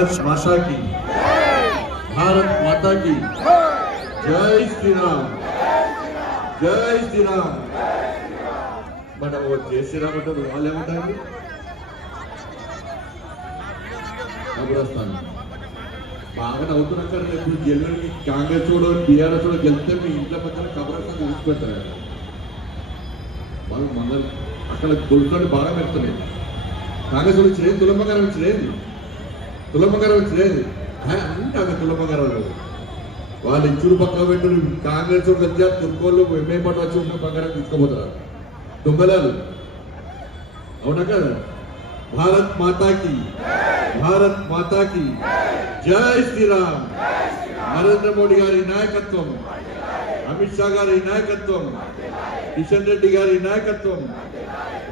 भारत माता की, भारत माता की जय श्री राम, जय श्री राम. మన ఓ జై శ్రీరామ్ అంటారు, వాళ్ళు ఏమంటారు? కబురస్తాను బాగా నవ్వుతున్నాక ఇప్పుడు గెలవడానికి కాంగ్రెస్ కూడా బీఆర్ఎస్ కూడా గెలిస్తే మీ ఇంట్లో పక్కన కబురస్తాను చూసిపెడతారు కదా వాళ్ళు. మన అక్కడ గొలుసులు బాగా పెడుతున్నాయి. కాంగ్రెస్ వాళ్ళు ఇచ్చిరేది తులంబంగారం ఇచ్చిరేది, తులంబంగారం ఇచ్చిరేది అంటే అక్కడ తులంబంగారాలు వాళ్ళు ఇచ్చుడు పక్కన పెట్టు. కాంగ్రెస్ వాళ్ళు కలిసి తుర్కోళ్ళు ఎంఏ పట్టు వచ్చి ఉన్న బంగారం తీసుకోపోతారు దొంగలాలు. అవునా కదా? భారత్ మాతాకి, భారత్ మాతాకి జై శ్రీరామ్. నరేంద్ర మోడీ గారి నాయకత్వం, అమిత్ షా గారి నాయకత్వం, కిషన్ రెడ్డి గారి నాయకత్వం,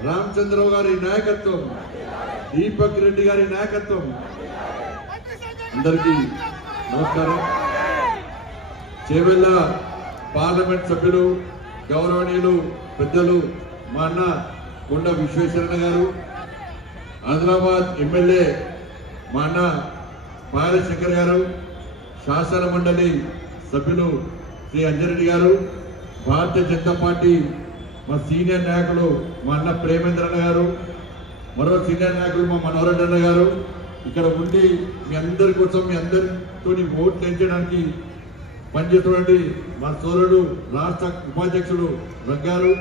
రామచంద్రరావు గారి నాయకత్వం, దీపక్ రెడ్డి గారి నాయకత్వం. అందరికీ నమస్కారం. చేవెళ్ళ పార్లమెంట్ సభ్యులు గౌరవనీయులు పెద్దలు మా అన్న కొండ విశ్వేశ్వరన్న గారు, ఆదిలాబాద్ ఎమ్మెల్యే మా అన్న పాయల శంకర్ గారు, శాసన మండలి సభ్యులు శ్రీ అంజరెడ్డి గారు, భారతీయ జనతా పార్టీ మా సీనియర్ నాయకులు మా అన్న ప్రేమేంద్రన్న గారు, మరో సీనియర్ నాయకులు మా మనోహర్ అన్న గారు ఇక్కడ ఉండి మీ అందరి కోసం మీ అందరితో ఓట్లు ఎంచడానికి పనిచేస్తున్నటువంటి మా సోదరుడు రాష్ట్ర ఉపాధ్యక్షుడు రంగారు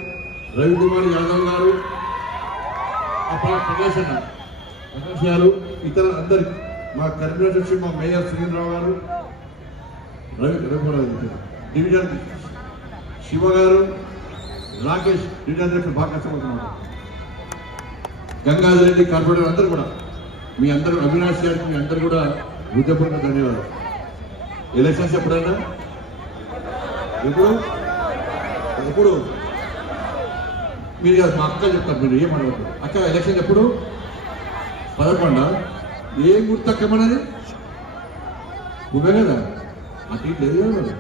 రవికుమార్ యాదవ్ గారు, ప్రకాశ్ గారు, ఇతర అందరి మా కరీంనగర్ మా మేయర్ సురేంద్రరావు గారు, డివిజన్ శివ గారు, రాకేష్ డివిజన్ అధ్యక్షుడు బాగా కష్టపడుతున్నారు, గంగాధర్ రెడ్డి కార్పొరేటర్ అందరూ కూడా మీ అందరూ, అవినాష్ గారికి మీ అందరూ కూడా హృదయపూర్వక ధన్యవాదాలు. ఎలక్షన్స్ ఎప్పుడైనా ఎప్పుడు ఎప్పుడు మీరు మా అక్క చెప్తారు, మీరు ఏమనవద్దు. అక్క ఎలక్షన్ ఎప్పుడు? 11. ఏం గుర్తు అక్కమన్నది నువ్వే కదా, అటు లేదు కదా,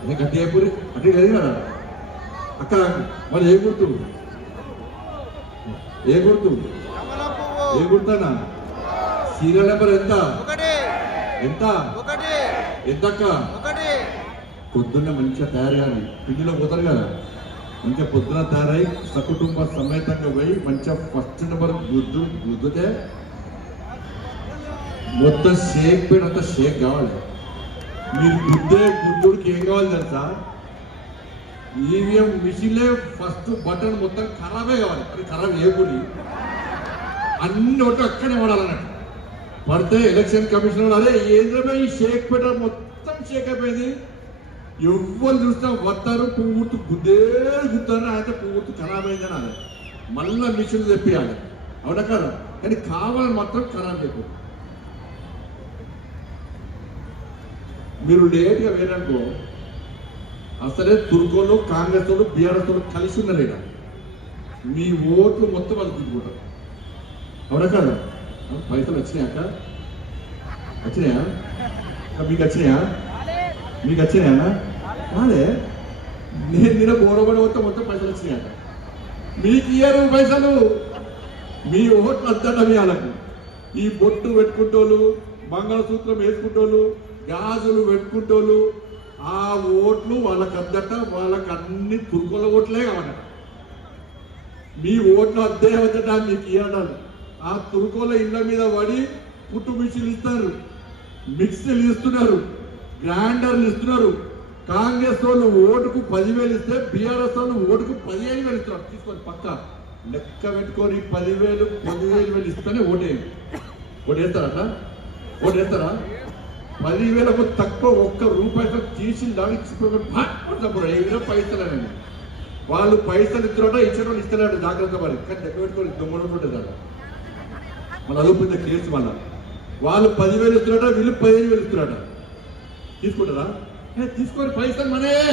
అదే గట్టి అయిపోయి అటు లేదు కదా అక్క. మరి ఏ గుర్తు? ఏ గుర్తు? ఏ గుర్తన్నా? సీరియల్ నెంబర్ ఎంత? ఎంత ఎంతక్క? పొద్దున్న మంచిగా తయారయ్యాలి, పిండిలో పోతారు కదా, మంచిగా పొద్దున తయారై సకుటుంబ సమేతంగా పోయి మంచిగా ఫస్ట్ నెంబర్ గుద్దుతే మొత్తం షేక్ పోయినంత షేక్ కావాలి. మీరు గుద్దుడికి ఏం కావాలి తెలుసా? ఈవీఎం మిషన్లే ఫస్ట్ బటన్ మొత్తం ఖరాబే కావాలి. అది ఖరాబ్ చేయకూడదు, అన్ని ఒకటి అక్కడే పడాలన్నట్టు. పడితే ఎలక్షన్ కమిషన్ అదే ఏంద్రమే ఈ షేక్ పెట్టడం మొత్తం షేక్ అయిపోయింది. ఎవరు చూసినా వస్తారు, పువ్వుర్తు గుద్దారు, అయితే పువ్వుర్తు ఖరాబ్ అయిందని అదే మళ్ళీ మిషన్ తెప్పియాలి. అవునా కదా? కానీ కావాలని మాత్రం ఖరాబ్ చేయకూడదు. మీరు లేట్గా వేరనుకో అసలే తుర్కోళ్ళు కాంగ్రెస్ వాళ్ళు బీఆర్ఎస్ వాళ్ళు కలిసి ఉన్నారు ఇక్కడ, మీ ఓట్లు మొత్తం అది తిరుగుతారు. అవునా కదా? పైసలు వచ్చినాయాక? వచ్చినాయా? మీకు వచ్చినాయా? మీకు వచ్చినాయా? అదే నేను నిన్న గౌరవపడి మొత్తం పైసలు వచ్చినాయట. మీకు ఇయ్యరు పైసలు, మీ ఓట్లు అంతటా మీ వాళ్ళకు. ఈ బొట్టు పెట్టుకుంటోళ్ళు, మంగళసూత్రం వేసుకుంటోళ్ళు, గాజులు పెట్టుకుంటోళ్ళు, ఆ ఓట్లు వాళ్ళకందట, వాళ్ళకి అన్ని తుర్కోల ఓట్లే కావాలట. మీ ఓట్లు అద్దే వచ్చట మీకు ఇవ్వడాలు. ఆ తుర్కోల ఇళ్ళ మీద పడి పుట్టు మిషన్లు ఇస్తారు, మిక్సీలు ఇస్తున్నారు, గ్రైండర్లు ఇస్తున్నారు. కాంగ్రెస్ వాళ్ళు ఓటుకు 10,000 ఇస్తే బీఆర్ఎస్ వాళ్ళు ఓటుకు 15,000 ఇస్తున్నారు. తీసుకొని పక్క లెక్క పెట్టుకొని 10,000 ఇస్తేనే ఓటేయండి. ఓటేస్తారట? ఓటేస్తారా? 10,000కు తక్కువ ఒక్క రూపాయలు తీసి దానికి పైసలేనండి. వాళ్ళు పైసలు ఇస్తున్నారో ఇచ్చేటోళ్ళు ఇస్తున్నాడు, జాగ్రత్త మరి. కానీ లెక్క పెట్టుకొని దొంగ ఉంటుంది మళ్ళీ అదుపుంది కేసు. మళ్ళీ వాళ్ళు 10,000 ఇస్తున్నారట, వీళ్ళు 15,000 ఇస్తున్నారట. తీసుకుంటారా? తీసుకొని పైసలు మనయే,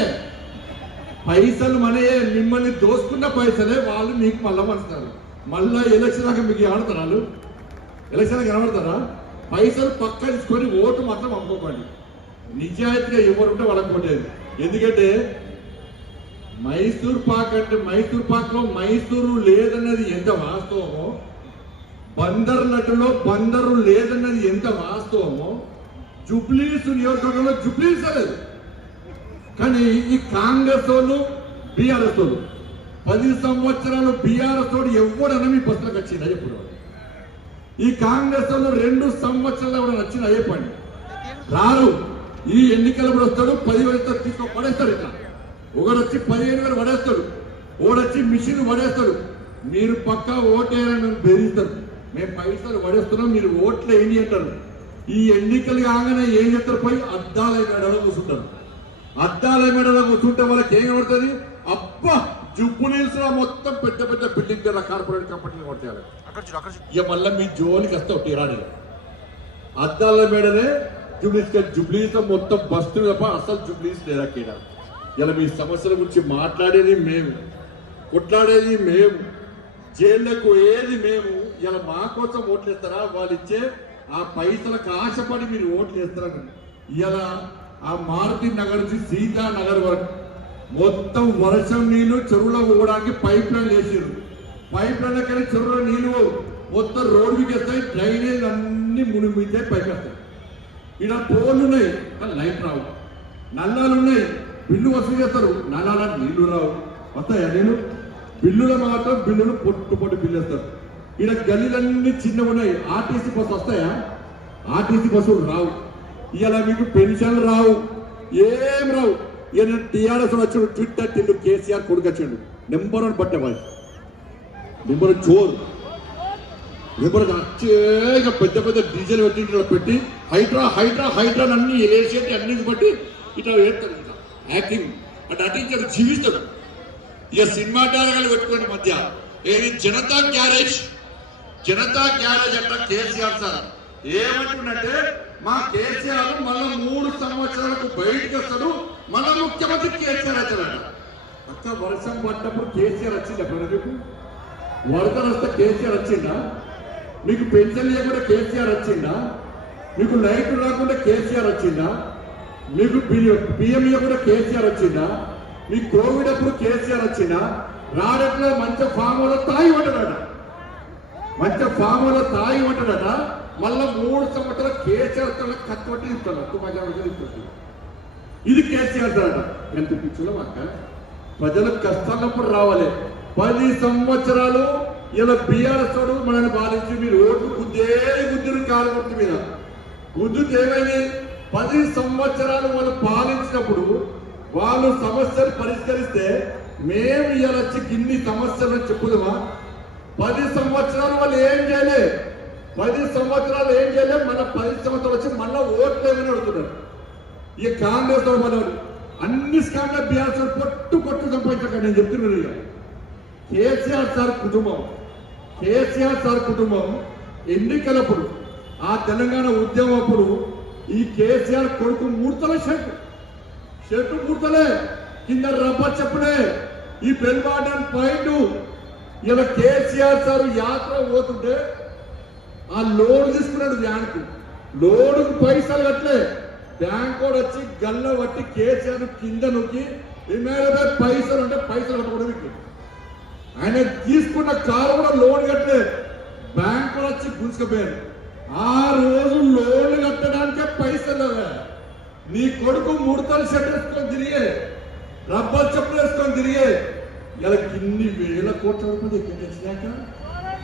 పైసలు మనయే. మిమ్మల్ని దోసుకున్న పైసలే వాళ్ళు మీకు మళ్ళా పంచుతారు. మళ్ళా ఎలక్షన్ దాకా మీకు ఆడతారు వాళ్ళు, ఎలక్షన్ కనబడతారా? పైసలు పక్క తీసుకొని ఓటు మాత్రం అమ్ముకోకండి. నిజాయితీగా ఎవరుంటే వాళ్ళకి కొట్టేది. ఎందుకంటే మైసూర్ పాక్ అంటే మైసూర్ పాక్లో మైసూరు లేదన్నది ఎంత వాస్తవమో, బందర్ నటులో బందరు లేదన్నది ఎంత వాస్తవమో జుబ్లీస్ నియోజకవర్గంలో జుబ్లీస్ లేదు. కానీ ఈ కాంగ్రెస్ వాళ్ళు బీఆర్ఎస్ వాళ్ళు 10 సంవత్సరాలు బీఆర్ఎస్ తోడు ఎవడన్నా మీ బస్సులకు వచ్చింది ఎప్పుడు. ఈ కాంగ్రెస్ వాళ్ళు 2 సంవత్సరాలు కూడా వచ్చింది అయ్యే పని రారు. ఈ ఎన్నికలు కూడా వస్తాడు 10 వేలు తీసుకో పడేస్తాడు. ఇట్లా ఒకడు వచ్చి 15 వేలు పడేస్తాడు, ఒకడొచ్చి మిషన్ పడేస్తాడు. మీరు పక్కా ఓటేయాలని బెదిరిస్తారు. మేము పైసలు పడేస్తున్నాం, మీరు ఓట్లు ఏంటి అంటారు. ఈ ఎన్నికలు కాగానే ఏం చేస్తారు, పోయి అద్దాల మెడలో కూర్చుంటారు. అద్దాల మెడలో కూర్చుంటే వాళ్ళకి ఏం కనబడుతుంది, అబ్బా జుబ్బులీస్ లో మొత్తం పెద్ద పెద్ద బిల్డింగ్ కార్పొరేట్ కంపెనీలు కొట్టారు. ఇక మళ్ళీ మీ జోలికి వస్తావు టీరాడి. అద్దాల మేడనే జుబ్లీస్ మొత్తం బస్సులు తప్ప అసలు జుబ్లీస్ లేదా కేడా. ఇలా మీ సమస్యల గురించి మాట్లాడేది మేము, కొట్లాడేది మేము, జైళ్లకు ఏది మేము. ఇలా మా కోసం ఓట్లు వేస్తారా, వాళ్ళు ఇచ్చే ఆ పైసలకు ఆశపడి మీరు ఓట్లు వేస్తారని. ఇలా ఆ మారుతి నగర్ నుంచి సీతానగర్ వరకు మొత్తం వర్షం నీళ్లు చెరువులో పోవడానికి పైప్ లైన్ వేసారు. పైప్ లైన్ కానీ చెరువులో నీళ్లు మొత్తం రోడ్డుకి వస్తాయి, డ్రైనేజ్ అన్ని మునిగిపోతాయి, పైకి వస్తాయి. ఇక్కడ పోల్లు ఉన్నాయి కానీ లైట్ రావు, నల్లాలు ఉన్నాయి బిల్లు వసూలు చేస్తారు, నల్లాల నీళ్లు రావు. వస్తాయా నీళ్ళు? బిల్లులు మాత్రం బిల్లులు పొట్టు బిల్లు వేస్తారు. ఇక్కడ గల్లీలన్నీ చిన్నగా ఉన్నాయి. ఆర్టీసీ బస్సు వస్తాయా? ఆర్టీసీ బస్సులు రావు. ఇలా మీకు పెన్షన్లు రావు, ఏం రావు. ఇక టీఆర్ఎస్ వచ్చాడు, ట్విట్టర్ తిండు కేసీఆర్ కొడుకు వచ్చాడు. నెంబర్ 1 బట్టే వాళ్ళు, నెంబర్ 1 చోర్, నెంబర్ వచ్చేగా పెద్ద పెద్ద డీజిల్ పెట్టి హైడ్రా హైడ్రా హైడ్రా అన్ని వేసేటి అన్ని బట్టి ఇట్లా వేస్తాడు. ఇట్లా యాక్టింగ్ అంటే అటించాడు, జీవిస్తాడు. ఇక సినిమా డైలాగులు పెట్టుకోండి మధ్య. ఏది జనతా గ్యారేజ్ అంట కేసీఆర్ సార్ ఏమంటుందంటే, మా కేసీఆర్ మళ్ళా 3 సంవత్సరాలకు బయటకు వస్తాడు, మన ముఖ్యమంత్రి కేసీఆర్ వచ్చాడట. అక్క వర్షం పడ్డప్పుడు కేసీఆర్ వచ్చిందా? ప్రజలకు వరదలు వస్తే కేసీఆర్ వచ్చిందా? మీకు పెన్షన్ లేకుండా కేసీఆర్ వచ్చిందా? మీకు లైట్ రాకుండా కేసీఆర్ వచ్చిందా? మీకు బియ్యం కూడా కేసీఆర్ వచ్చిందా? మీకు కోవిడ్ అప్పుడు కేసీఆర్ వచ్చిందా? రాడట్లా మంచి ఫామ్ లో తాగి ఉంటాడట, మంచి ఫామ్ లో తాగి ఉంటాడట. మళ్ళా 3 సంవత్సరాలు కేసీఆర్ కత్తి ఇస్తాడు, ఇస్తుంది. ఇది కేసీఆర్ అట. ఎంత పిచ్చులో అక్క, ప్రజలకు కష్టాలప్పుడు రావాలి. 10 సంవత్సరాలు ఇలా బీఆర్ఎస్ మనల్ని పాలించి మీరు ఓట్లు గుద్దిరు కాలగుర్తు మీద గుద్దుతే ఏమైంది? 10 సంవత్సరాలు వాళ్ళు పాలించినప్పుడు వాళ్ళు సమస్యలు పరిష్కరిస్తే మేము ఇలా వచ్చి ఇన్ని సమస్యలు చెప్పుదామా? 10 సంవత్సరాలు వాళ్ళు ఏం చేయలే, 10 సంవత్సరాలు ఏం చేయలే. మన 10 సంవత్సరాలు వచ్చి మళ్ళీ ఓట్లు ఏమని అడుగుతున్నారు. ఈ కాంగ్రెస్ మన అన్ని స్కామ్ల బీఆర్ఎస్ పొట్టు సంపాదించాక నేను చెప్తున్నాను. ఇక కేసీఆర్ సార్ కుటుంబం ఎన్నికలప్పుడు, ఆ తెలంగాణ ఉద్యమం అప్పుడు ఈ కేసీఆర్ కొడుకు మూర్తల షర్టు మూర్తలే, కింద రబ్బర్ చెప్పుడే, ఈ బెల్బాటన్ పాయింట్. ఇలా కేసీఆర్ సార్ యాత్ర పోతుంటే ఆ లోన్ తీసుకున్నాడు బ్యాంకు, లోడుకు పైసలు కట్టలే. బ్యాంక్ కూడా వచ్చి గల్ల పట్టి కేసీఆర్ కింద నొక్కి ఎమ్మెల్యే పైసలు అంటే పైసలు కట్టకూడదు. ఆయన తీసుకున్న కారు కూడా లోన్ కట్టలే, బ్యాంక్ కూడా వచ్చి గుంజుకపోయారు. ఆ రోజు లోన్లు కట్టడానికే పైసలు. నీ కొడుకు ముడతల షర్ట్ వేసుకొని తిరిగే, రబ్బర్ చెప్పులు వేసుకొని తిరిగే. ఇలా ఇన్ని వేల కోట్ల రూపాయలు ఎక్కడ తెచ్చినాక